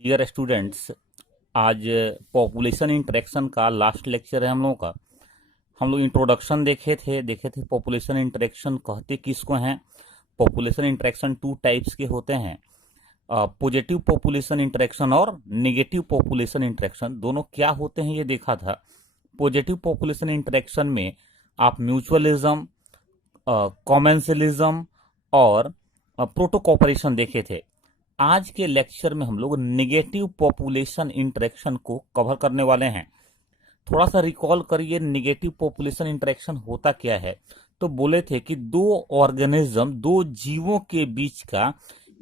Dear students, आज population interaction का last lecture है हम लोगों का। हम लोग इंट्रोडक्शन देखे थे पॉपुलेशन इंटरेक्शन कहते किसको हैं। पॉपुलेशन इंटरेक्शन टू टाइप्स के होते हैं, पॉजिटिव पॉपुलेशन इंटरेक्शन और नेगेटिव पॉपुलेशन इंटरेक्शन। दोनों क्या होते हैं ये देखा था। पॉजिटिव पॉपुलेशन इंटरेक्शन में आप म्यूचुअलिज्म, कॉमेंसलिज्म और प्रोटो कॉपरेशन देखे थे। आज के लेक्चर में हम लोग नेगेटिव पॉपुलेशन इंटरेक्शन को कवर करने वाले हैं। थोड़ा सा रिकॉल करिए, नेगेटिव पॉपुलेशन इंटरेक्शन होता क्या है। तो बोले थे कि दो जीवों के बीच का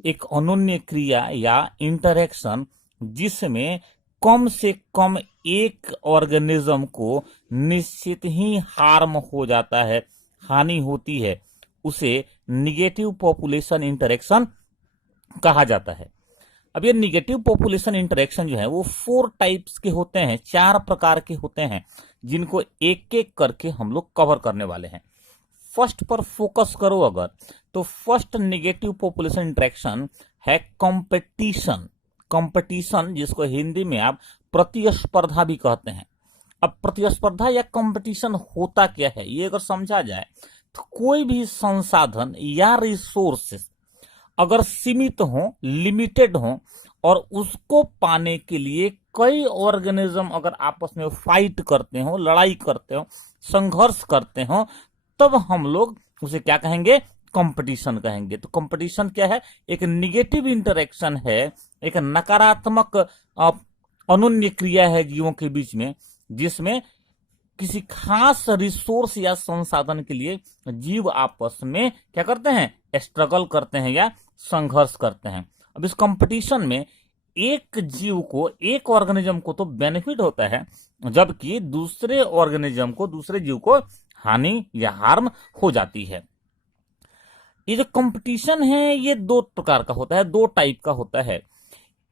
एक अनोन्य क्रिया या इंटरेक्शन जिसमें कम से कम एक ऑर्गेनिज्म को निश्चित ही हार्म हो जाता है, हानि होती है, उसे निगेटिव पॉपुलेशन इंटरेक्शन कहा जाता है। अब ये निगेटिव पॉपुलेशन इंटरेक्शन जो है वो 4 टाइप्स के होते हैं, 4 प्रकार के होते हैं, जिनको एक एक करके हम लोग कवर करने वाले हैं। फर्स्ट पर फोकस करो अगर, तो फर्स्ट निगेटिव पॉपुलेशन इंटरेक्शन है कंपटीशन। कंपटीशन जिसको हिंदी में आप प्रतिस्पर्धा भी कहते हैं। अब प्रतिस्पर्धा या कंपटीशन होता क्या है ये अगर समझा जाए तो कोई भी संसाधन या रिसोर्सेस अगर सीमित हो, लिमिटेड हो, और उसको पाने के लिए कई ऑर्गेनिज्म अगर आपस में फाइट करते हो, लड़ाई करते हो, संघर्ष करते हो, तब हम लोग उसे क्या कहेंगे? कंपटीशन कहेंगे। तो कंपटीशन क्या है? एक निगेटिव इंटरेक्शन है, एक नकारात्मक अनोन्य क्रिया है जीवों के बीच में, जिसमें किसी खास रिसोर्स या संसाधन के लिए जीव आपस में क्या करते हैं? स्ट्रगल करते हैं या संघर्ष करते हैं। अब इस कंपटीशन में एक जीव को, एक ऑर्गेनिज्म को तो बेनिफिट होता है, जबकि दूसरे ऑर्गेनिज्म को, दूसरे जीव को हानि या हार्म हो जाती है। ये जो कंपटीशन है ये 2 प्रकार का होता है, 2 टाइप का होता है।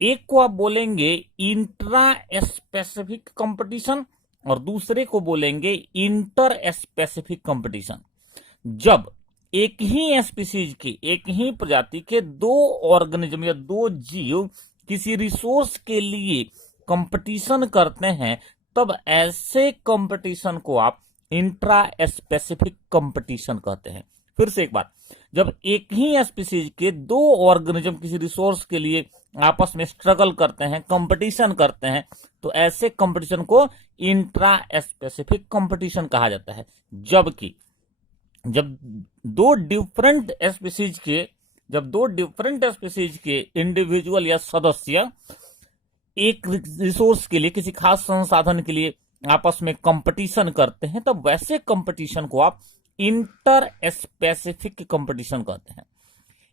एक को आप बोलेंगे इंट्रा स्पेसिफिक कंपटीशन और दूसरे को बोलेंगे इंटर स्पेसिफिक कंपटीशन। जब एक ही स्पीसीज के, एक ही प्रजाति के 2 ऑर्गेनिज्म या 2 जीव किसी रिसोर्स के लिए कंपटीशन करते हैं, तब ऐसे कंपटीशन को आप इंट्रा स्पेसिफिक कंपटीशन कहते हैं। फिर से एक बात, जब एक ही स्पीसीज के 2 ऑर्गेनिज्म किसी रिसोर्स के लिए आपस में स्ट्रगल करते हैं, कंपटीशन करते हैं, तो ऐसे कंपटीशन को इंट्रा स्पेसिफिक कंपटीशन कहा जाता है। जबकि जब दो डिफरेंट स्पीसीज के इंडिविजुअल या सदस्य एक रिसोर्स के लिए, किसी खास संसाधन के लिए आपस में कंपटीशन करते हैं, तब वैसे कंपटीशन को आप इंटर स्पेसिफिक कंपटीशन कहते हैं।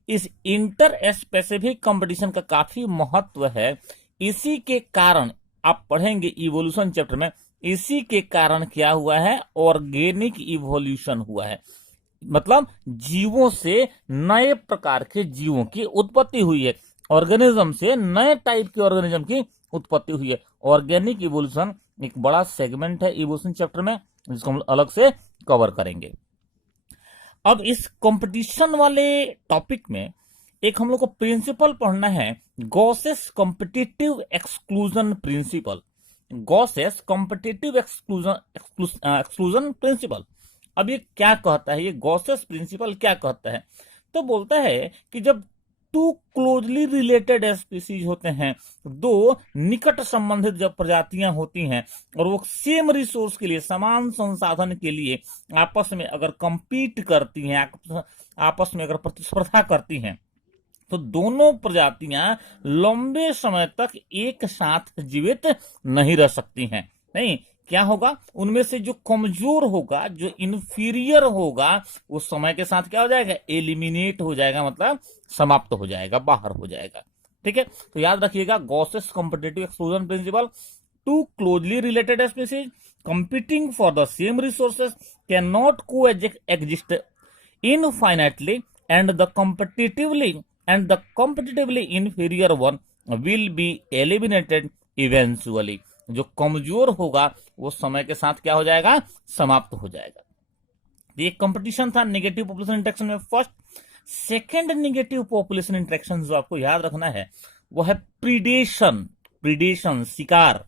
इस इंटर स्पेसिफिक कंपटीशन का काफी महत्व है। इसी के कारण आप पढ़ेंगे इवोल्यूशन चैप्टर में, इसी के कारण क्या हुआ है? ऑर्गेनिक इवोल्यूशन हुआ है। मतलब जीवों से नए प्रकार के जीवों की उत्पत्ति हुई है, ऑर्गेनिज्म से नए टाइप के ऑर्गेनिज्म की उत्पत्ति हुई है। ऑर्गेनिक इवोल्यूशन एक बड़ा सेगमेंट है इवोल्यूशन चैप्टर में, जिसको हम अलग से कवर करेंगे। अब इस कंपटीशन वाले टॉपिक में एक हम लोग को प्रिंसिपल पढ़ना है, Gauss's competitive exclusion principle. Gauss's competitive exclusion principle. अब ये क्या कहता है? ये गॉसेस प्रिंसिपल क्या कहता है? तो बोलता है कि जब 2 क्लोजली रिलेटेड स्पीसीज होते हैं, 2 निकट संबंधित जब प्रजातियां होती हैं, और वो सेम रिसोर्स के लिए, समान संसाधन के लिए आपस में अगर कंपीट करती हैं, आपस में अगर प्रतिस्पर्धा करती हैं, तो दोनों प्रजातियां लंबे समय तक एक साथ जीवित नहीं रह सकती हैं। नहीं, क्या होगा? उनमें से जो कमजोर होगा, जो इंफीरियर होगा, वो समय के साथ क्या हो जाएगा? एलिमिनेट हो जाएगा, मतलब समाप्त हो जाएगा, बाहर हो जाएगा। ठीक है, तो याद रखिएगा, Gauss's competitive exclusion principle. 2 closely related species competing for the same resources cannot coexist infinitely, and the competitively inferior one will be eliminated eventually. जो कमजोर होगा वो समय के साथ क्या हो जाएगा? समाप्त हो जाएगा। ये कंपटीशन था नेगेटिव पॉपुलेशन इंटरेक्शन में first. Second negative population interaction जो आपको याद रखना है वो है प्रीडेशन। प्रीडेशन शिकार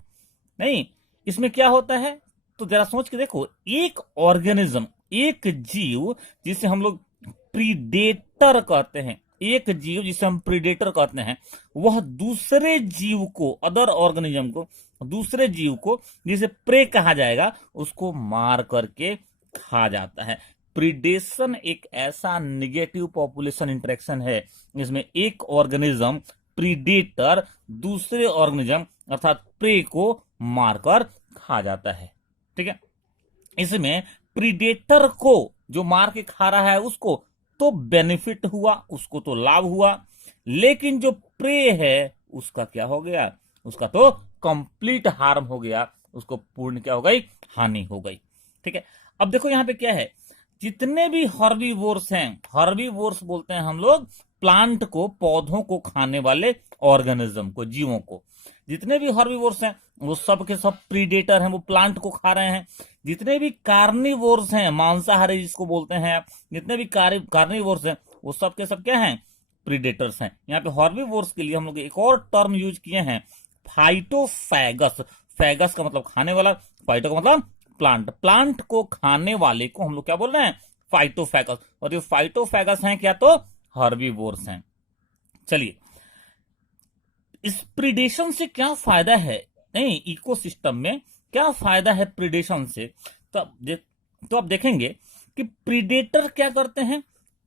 नहीं, इसमें क्या होता है तो जरा सोच के देखो, एक ऑर्गेनिज्म, एक जीव जिसे हम लोग प्रीडेटर कहते हैं, एक जीव जिसे हम प्रीडेटर कहते हैं, वह दूसरे जीव को, अदर ऑर्गेनिज्म को, दूसरे जीव को जिसे प्रे कहा जाएगा, उसको मार करके खा जाता है। प्रीडेशन एक ऐसा निगेटिव पॉपुलेशन इंटरेक्शन है जिसमें एक ऑर्गेनिज्म प्रीडेटर दूसरे ऑर्गेनिज्म अर्थात प्रे को मारकर खा जाता है। ठीक है, इसमें प्रीडेटर को जो मार के खा रहा है उसको तो बेनिफिट हुआ, उसको तो लाभ हुआ, लेकिन जो प्रे है उसका क्या हो गया, उसका तो कंप्लीट हार्म हो गया, उसको पूर्ण क्या हो गई, हानि हो गई। ठीक है, अब देखो यहां पे क्या है, जितने भी हर्बीवोर्स हैं, हर्बीवोर्स बोलते हैं हम लोग प्लांट को, पौधों को खाने वाले ऑर्गेनिज्म को, जीवों को, जितने भी हर्बीवोर्स हैं वो सब के सब प्रीडेटर हैं, वो प्लांट को खा रहे हैं। जितने भी कार्निवोर्स हैं, मांसाहारी जिसको बोलते हैं, जितने भी कार्निवोर्स हैं वो सब के सब क्या हैं, प्रीडेटर्स हैं। यहाँ पे हर्बीवोर्स के लिए हम लोग एक और टर्म यूज किए हैं, फाइटोफैगस। फैगस का मतलब खाने वाला, फाइटो का मतलब प्लांट, प्लांट को खाने वाले को हम लोग क्या बोल रहे हैं, फाइटोफैगस। और ये फाइटोफैगस हैं क्या, तो हर्बीवोर्स हैं। चलिए, इस प्रीडेशन से क्या फायदा है, नहीं इकोसिस्टम में क्या फायदा है प्रीडेशन से, तो अब देखेंगे कि प्रीडेटर क्या करते हैं,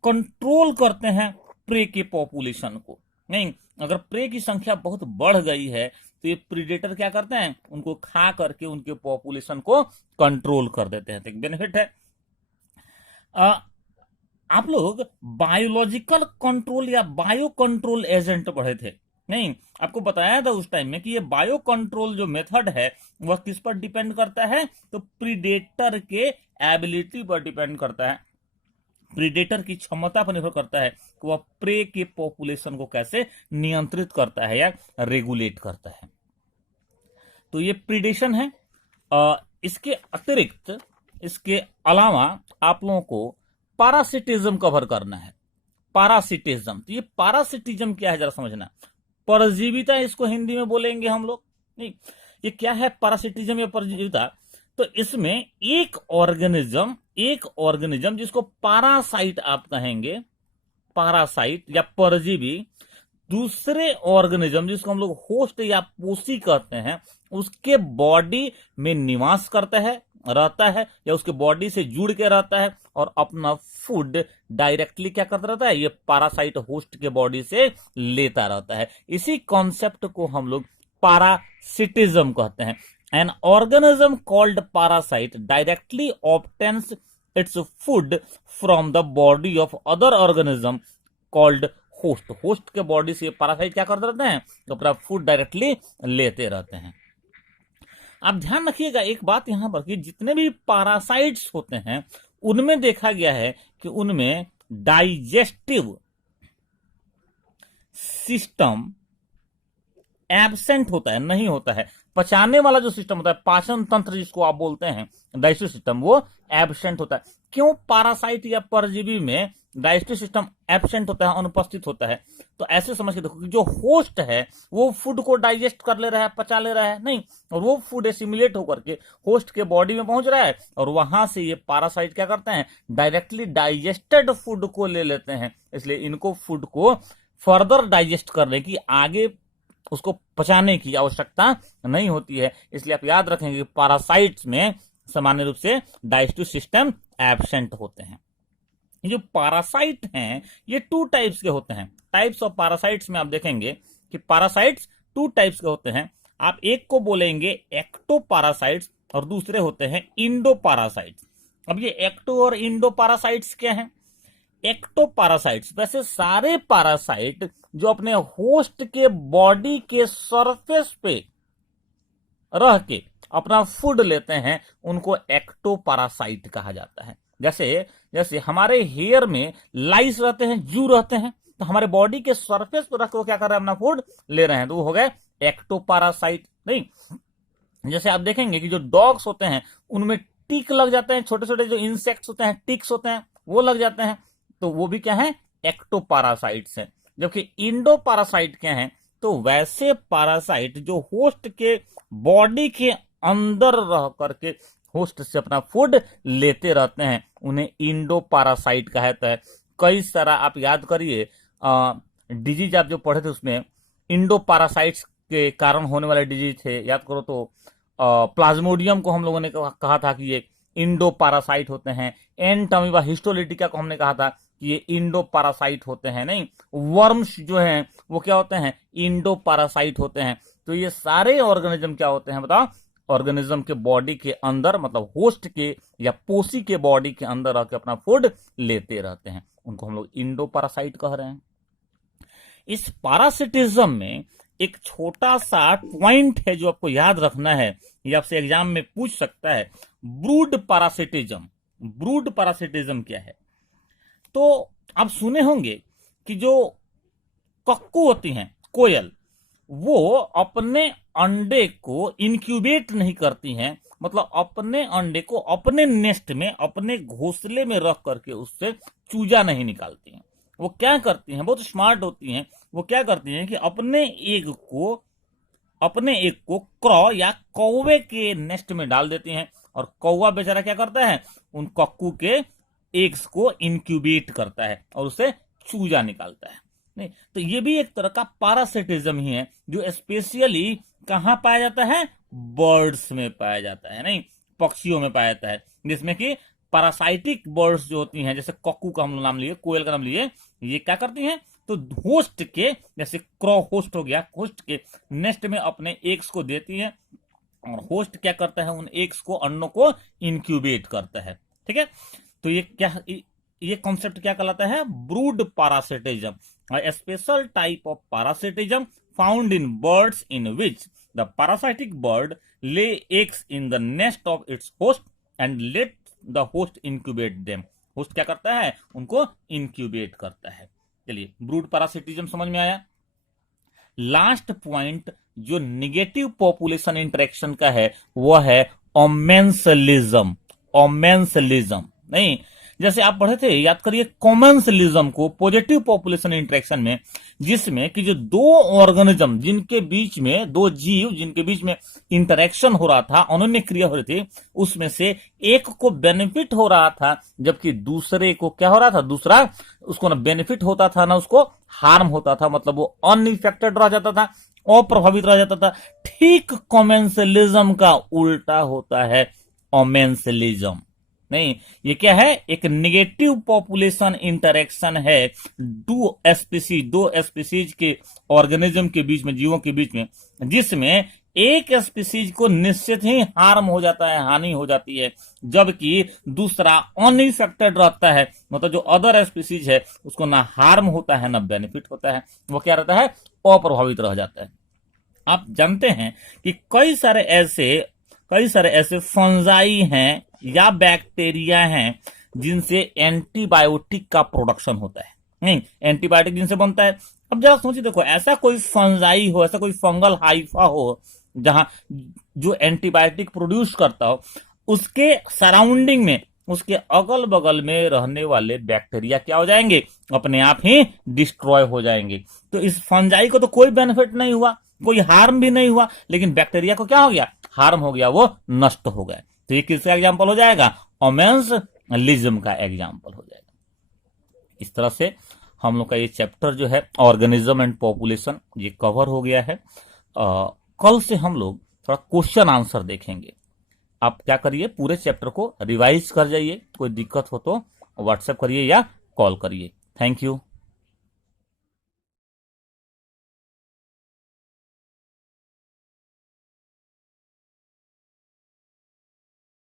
कंट्रोल करते हैं प्रे के पॉपुलेशन को। नहीं, अगर प्रे की संख्या बहुत बढ़ गई है तो ये प्रीडेटर क्या करते हैं, उनको खा करके उनके पॉपुलेशन को कंट्रोल कर देते हैं। तो एक बेनिफिट है। आप लोग बायोलॉजिकल कंट्रोल या बायो कंट्रोल एजेंट पढ़े थे, नहीं आपको बताया था उस टाइम में कि ये बायो कंट्रोल जो मेथड है वह किस पर डिपेंड करता है, तो प्रीडेटर के एबिलिटी पर डिपेंड करता है, प्रीडेटर की क्षमता पर निर्भर करता है कि वह प्रे के पॉपुलेशन को कैसे नियंत्रित करता है या रेगुलेट करता है। तो ये प्रीडेशन है। इसके अतिरिक्त, इसके अलावा आप लोगों को पारासिटिज्म कवर करना है। पारासिटिज्म, तो ये पारासिटिज्म क्या है जरा समझना, परजीविता इसको हिंदी में बोलेंगे हम लोग। नहीं, ये क्या है पारासिटिज्म या परजीविता, तो इसमें एक ऑर्गेनिज्म जिसको पारासाइट आप कहेंगे, पारासाइट या परजीवी, दूसरे ऑर्गेनिज्म जिसको हम लोग होस्ट या पोषी कहते हैं, उसके बॉडी में निवास करता है, रहता है, या उसके बॉडी से जुड़ के रहता है और अपना फूड डायरेक्टली क्या करता रहता है, ये पारासाइट होस्ट के बॉडी से लेता रहता है। इसी कॉन्सेप्ट को हम लोग पारासिटिज्म कहते हैं। An organism called parasite directly obtains its food from the body of other organism called host. Host के बॉडी से पारासाइट क्या करते रहते हैं, तो अपना फूड डायरेक्टली लेते रहते हैं। आप ध्यान रखिएगा एक बात यहां पर कि जितने भी पारासाइट्स होते हैं उनमें देखा गया है कि उनमें डाइजेस्टिव सिस्टम एब्सेंट होता है, नहीं होता है। पचाने वाला जो सिस्टम होता है, पाचन तंत्र जिसको आप बोलते हैं डाइजेस्टिव सिस्टम, वो एब्सेंट होता है। क्यों पारासाइट या परजीवी में डाइजेस्टिव सिस्टम एब्सेंट होता है, अनुपस्थित होता है, तो ऐसे समझ के देखो कि जो होस्ट है वो फूड को डाइजेस्ट कर ले रहा है, पचा ले रहा है, नहीं, और वो फूड एसिमिलेट होकर के होस्ट के बॉडी में पहुंच रहा है, और वहां से ये पारासाइट क्या करते हैं, डायरेक्टली डाइजेस्टेड फूड को ले लेते हैं। इसलिए इनको फूड को फर्दर डाइजेस्ट करने की, आगे उसको पचाने की आवश्यकता नहीं होती है। इसलिए आप याद रखेंगे कि पारासाइट्स में सामान्य रूप से डाइजेस्टिव सिस्टम एब्सेंट होते हैं। जो पारासाइट हैं ये टू टाइप्स के होते हैं। टाइप्स ऑफ पारासाइट्स में आप देखेंगे कि पारासाइट्स टू टाइप्स के होते हैं। आप एक को बोलेंगे एक्टोपारासाइट्स और दूसरे होते हैं इंडोपारासाइट्स। अब ये एक्टो और इंडोपारासाइट्स क्या हैं? एक्टोपारासाइट्स वैसे सारे पारासाइट जो अपने होस्ट के बॉडी के सरफेस पे रह के अपना फूड लेते हैं उनको एक्टोपारासाइट कहा जाता है। जैसे हमारे हेयर में लाइस रहते हैं, जू रहते हैं, तो हमारे बॉडी के सरफेस पर रख के क्या कर रहे हैं, अपना फूड ले रहे हैं, तो वो हो गए एक्टोपारासाइट। नहीं, जैसे आप देखेंगे कि जो डॉग्स होते हैं उनमें टिक लग जाते हैं, छोटे छोटे जो इंसेक्ट्स होते हैं, टिक्स होते हैं, वो लग जाते हैं, तो वो भी क्या है, एक्टोपारासाइट्स हैं। जबकि इंडोपारासाइट क्या है, तो वैसे पैरासाइट जो होस्ट के बॉडी के अंदर रह करके होस्ट से अपना फूड लेते रहते हैं, उन्हें इंडो पैरासाइट कहा जाता है। कई सारा आप याद करिए डिजीज आप जो पढ़े थे उसमें इंडो पैरासाइट्स के कारण होने वाले डिजीज थे, याद करो तो प्लाज्मोडियम को हम लोगों ने कहा था कि ये इंडो पैरासाइट होते हैं। एंटमीबा हिस्टोलिटिका को हमने कहा था कि ये इंडो पैरासाइट होते हैं। नहीं, वर्म्स जो हैं वो क्या होते हैं, इंडो पैरासाइट होते हैं। तो ये सारे ऑर्गेनिज्म क्या होते हैं बताओ, ऑर्गेनिज्म के बॉडी के अंदर मतलब होस्ट के या पोसी के बॉडी के अंदर आके अपना फूड लेते रहते हैं, उनको हम लोग इंडो पैरासाइट कह रहे हैं। इस पैरासिटिज्म में एक छोटा सा पॉइंट है जो आपको याद रखना है, ये आपसे एग्जाम में पूछ सकता है, ब्रूड पैरासिटिज्म। ब्रूड पैरासिटिज्म क्या है? तो आप सुने होंगे कि जो कक्कू होती हैं, कोयल, वो अपने अंडे को इंक्यूबेट नहीं करती हैं, मतलब अपने अंडे को अपने नेस्ट में अपने घोंसले में रख करके उससे चूजा नहीं निकालती हैं। वो क्या करती हैं, बहुत स्मार्ट होती हैं। वो क्या करती हैं कि अपने एग को क्रॉ या कौवे के नेस्ट में डाल देती हैं, और कौवा बेचारा क्या करता है, उन कक्कू के एग्स को इंक्यूबेट करता है और उसे चूजा निकालता है। नहीं, तो ये भी एक तरह का पैरासिटिज्म ही है जो स्पेशली कहां पाया जाता है, बर्ड्स में पाया जाता है, नहीं पक्षियों में पाया जाता है, जिसमें कि पैरासाइटिक बर्ड्स जो होती हैं, जैसे कक्कू का हम लोग नाम लिए, कोयल का नाम लिए, ये क्या करती हैं, तो होस्ट के, जैसे क्रॉ होस्ट हो गया, होस्ट के नेस्ट में अपने एग्स को देती है, और होस्ट क्या करता है, उन एग्स को, अंडों को इंक्यूबेट करता है। ठीक है, तो ये कॉन्सेप्ट क्या कहलाता है, brood parasitism, a special type of parasitism found in birds in which the parasitic bird lay eggs in the nest of its host and let the host incubate them। Host क्या करता है, उनको incubate करता है। चलिए, brood parasitism समझ में आया। लास्ट पॉइंट जो निगेटिव पॉपुलेशन इंटरेक्शन का है वो है ओमेंसलिज्म। ओमेंसलिज्म नहीं, जैसे आप पढ़े थे, याद करिए कॉमेंसलिज्म को पॉजिटिव पॉपुलेशन इंटरेक्शन में, जिसमें कि जो दो ऑर्गेनिज्म जिनके बीच में, दो जीव जिनके बीच में इंटरेक्शन हो रहा था, अनन्य क्रिया हो रही थी, उसमें से एक को बेनिफिट हो रहा था जबकि दूसरे को क्या हो रहा था, दूसरा उसको ना बेनिफिट होता था ना उसको हार्म होता था, मतलब वो अनइफेक्टेड रह जाता था, अप्रभावित रह जाता था। ठीक कॉमेंसलिज्म का उल्टा होता है ओमेंसलिज्म। नहीं, ये क्या है, एक निगेटिव पॉपुलेशन इंटरेक्शन है दो स्पीसीज के ऑर्गेनिज्म के बीच में, जीवों के बीच में, जिसमें एक स्पीसीज को निश्चित ही हार्म हो जाता है, हानि हो जाती है, जबकि दूसरा अनइफेक्टेड रहता है, मतलब जो अदर स्पीसीज है उसको ना हार्म होता है ना बेनिफिट होता है, वो क्या रहता है, अप्रभावित रह जाता है। आप जानते हैं कि कई सारे ऐसे फंजाई हैं या बैक्टीरिया हैं जिनसे एंटीबायोटिक का प्रोडक्शन होता है। नहीं, एंटीबायोटिक जिनसे बनता है। अब जरा सोचिए, देखो, ऐसा कोई फंजाई हो, ऐसा कोई फंगल हाइफा हो जहां जो एंटीबायोटिक प्रोड्यूस करता हो, उसके सराउंडिंग में, उसके अगल बगल में रहने वाले बैक्टीरिया क्या हो जाएंगे, अपने आप ही डिस्ट्रॉय हो जाएंगे। तो इस फंजाई को तो कोई बेनिफिट नहीं हुआ, कोई हार्म भी नहीं हुआ, लेकिन बैक्टीरिया को क्या हो गया, हार्म हो गया, वो नष्ट हो गया। तो ये किसका एग्जाम्पल हो जाएगा, ओमेंसलिज्म का एग्जाम्पल हो जाएगा। इस तरह से हम लोग का ये चैप्टर जो है ऑर्गेनिज्म एंड पॉपुलेशन ये कवर हो गया है। कल से हम लोग थोड़ा क्वेश्चन आंसर देखेंगे। आप क्या करिए, पूरे चैप्टर को रिवाइज कर जाइए, कोई दिक्कत हो तो व्हाट्सएप करिए या कॉल करिए। Thank you.